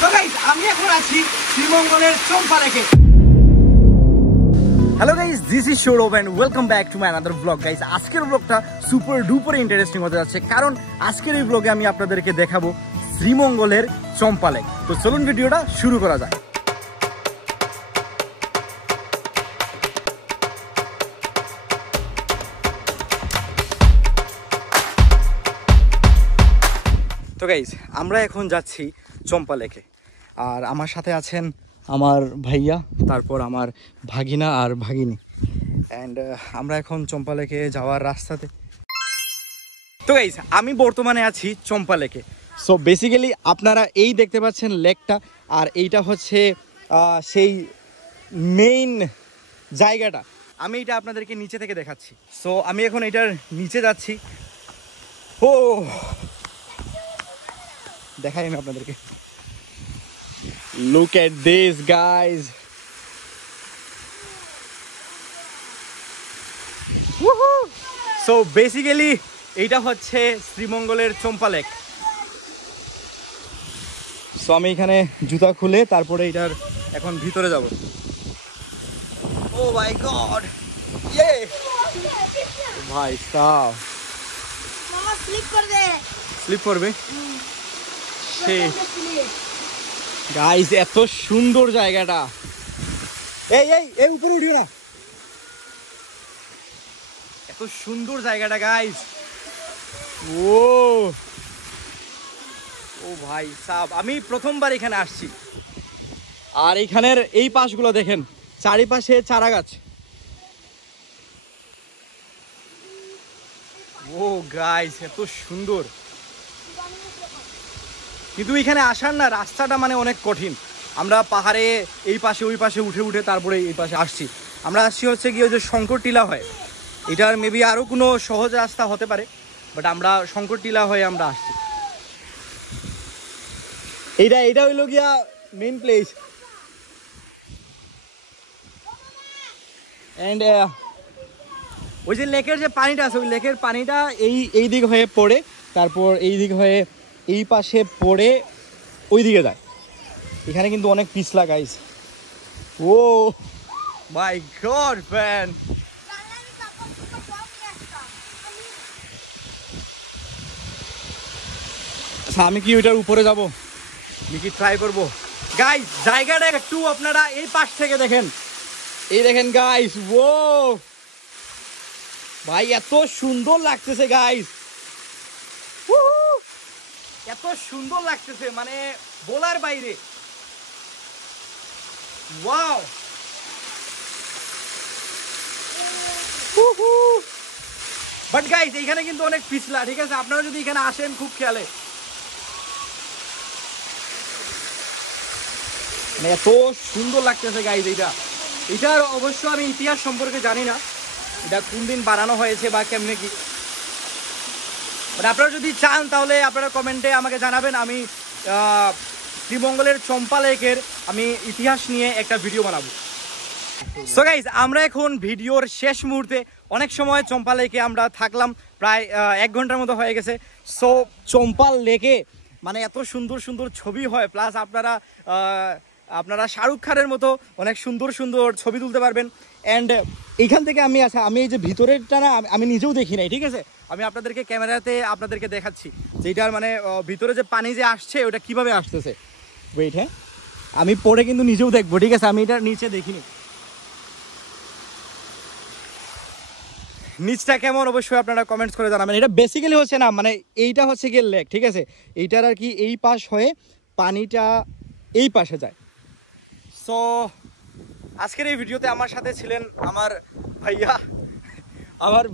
তো গাইস আমি এখন আছি শ্রীমঙ্গলের চম্পা লেকে। Hello guys, this is Sourav and welcome back to my another blog. Guys আজকের ব্লগটা সুপার ডুপার ইন্টারেস্টিং হতে যাচ্ছে, কারণ আজকের এই ব্লগে আমি আপনাদেরকে দেখাবো শ্রীমঙ্গলের চম্পা লেক। তো চলুন ভিডিওটা শুরু করা যায়। তো গাইস আমরা এখন যাচ্ছি চম্পা লেকে, আর আমার সাথে আছেন আমার ভাইয়া, তারপর আমার ভাগিনা আর ভাগিনী, অ্যান্ড আমরা এখন চম্পা লেকে যাওয়ার রাস্তাতে। তো গাইস আমি বর্তমানে আছি চম্পা লেকে। সো বেসিক্যালি আপনারা এই দেখতে পাচ্ছেন লেকটা, আর এইটা হচ্ছে সেই মেইন জায়গাটা। আমি এটা আপনাদেরকে নিচে থেকে দেখাচ্ছি। সো আমি এখন এটার নিচে যাচ্ছি। ও দেখাই আমি আপনাদেরকে। Look at this guys. Woohoo! So basically এইটা হচ্ছে শ্রীমঙ্গলের চম্পা লেক। সো আমি এখানে জুতা খুলে তারপরে এটার এখন ভিতরে যাব। ও মাই গড, ইয়ে ভাই সাব মামা স্লিপ করবে সেই গাইস। এত সুন্দর জায়গাটা। এই এই এই উপরে উঠিও না। এত সুন্দর জায়গাটা গাইস। ও ও ভাই সাব, আমি প্রথমবার এখানে আসছি। আর এখানের এই পাশগুলো দেখেন, চারিপাশে চারা গাছ। ও গাইস এত সুন্দর, কিন্তু এখানে আসার না রাস্তাটা মানে অনেক কঠিন। আমরা পাহাড়ে এই পাশে ওই পাশে উঠে উঠে তারপরে এই পাশে আসছি। আমরা আসছি হচ্ছে গিয়ে যে শঙ্কর টিলা হয়, এটার মেবি আরও কোনো সহজ রাস্তা হতে পারে, বাট আমরা শঙ্কর টিলা হয়ে আমরা আসছি। এইটা হইল গিয়া মেইন প্লেস। অ্যান্ড ওই যে লেকের যে পানিটা আছে, ওই লেকের পানিটা এই দিক হয়ে পড়ে, তারপর এই দিক হয়ে এই পাশে পড়ে ওই দিকে যায়। এখানে কিন্তু অনেক পিছলা গাইস। ও মাই গড ম্যান, আচ্ছা আমি কি ওইটার উপরে যাব, আমি কি ট্রাই করবো? গাইস জায়গাটা একটু আপনারা এই পাশ থেকে দেখেন, এই দেখেন গাইস। ও ভাই এত সুন্দর লাগতেছে গাইস, এত সুন্দর লাগতেছে মানে বলার বাইরে। ওয়াও, বাট গাইস এইখানে কিন্তু অনেক পিছলা, ঠিক আছে? আপনারা যদি এখানে আসেন খুব খেয়ালে, মানে এত সুন্দর লাগতেছে গাইস। এটার অবশ্য আমি ইতিহাস সম্পর্কে জানি না, এটা কোন দিন বানানো হয়েছে বা কেমনে কি। মানে আপনারা যদি চান তাহলে আপনারা কমেন্টে আমাকে জানাবেন, আমি শ্রীমঙ্গলের চম্পা লেকের আমি ইতিহাস নিয়ে একটা ভিডিও বানাবো। সো গাইস আমরা এখন ভিডিওর শেষ মুহূর্তে, অনেক সময় চম্পা লেকে আমরা থাকলাম, প্রায় 1 ঘন্টার মতো হয়ে গেছে। সো চম্পা লেকে মানে এত সুন্দর সুন্দর ছবি হয়, প্লাস আপনারা শাহরুখ খানের মতো অনেক সুন্দর সুন্দর ছবি তুলতে পারবেন। অ্যান্ড এইখান থেকে আমি এই যে ভিতরেরটা না আমি নিজেও দেখি নাই, ঠিক আছে? আমি আপনাদেরকে ক্যামেরাতে আপনাদেরকে দেখাচ্ছি যেটার মানে ভিতরে যে পানি যে আসছে ওটা কিভাবে আসতেছে। ওয়েট, হ্যাঁ আমি পরে কিন্তু নিজেও দেখবো, ঠিক আছে? আমি এটার নিচে দেখিনি, নিচটা কেমন অবশ্যই আপনারা কমেন্টস করে জানাবেন। এটা বেসিক্যালি হচ্ছে না মানে এইটা হচ্ছে গিয়ে লেক, ঠিক আছে? এইটার আর কি এই পাশ হয়ে পানিটা এই পাশে যায়। সো আজকের এই ভিডিওতে আমার সাথে ছিলেন আমার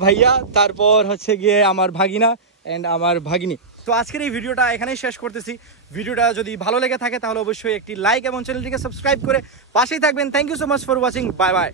ভাইয়া, তারপর হচ্ছে গিয়ে আমার ভাগিনা অ্যান্ড আমার ভাগিনী। তো আজকের এই ভিডিওটা এখানেই শেষ করতেছি। ভিডিওটা যদি ভালো লেগে থাকে তাহলে অবশ্যই একটি লাইক এবং চ্যানেলটিকে সাবস্ক্রাইব করে পাশেই থাকবেন। Thank you so much for watching, bye by.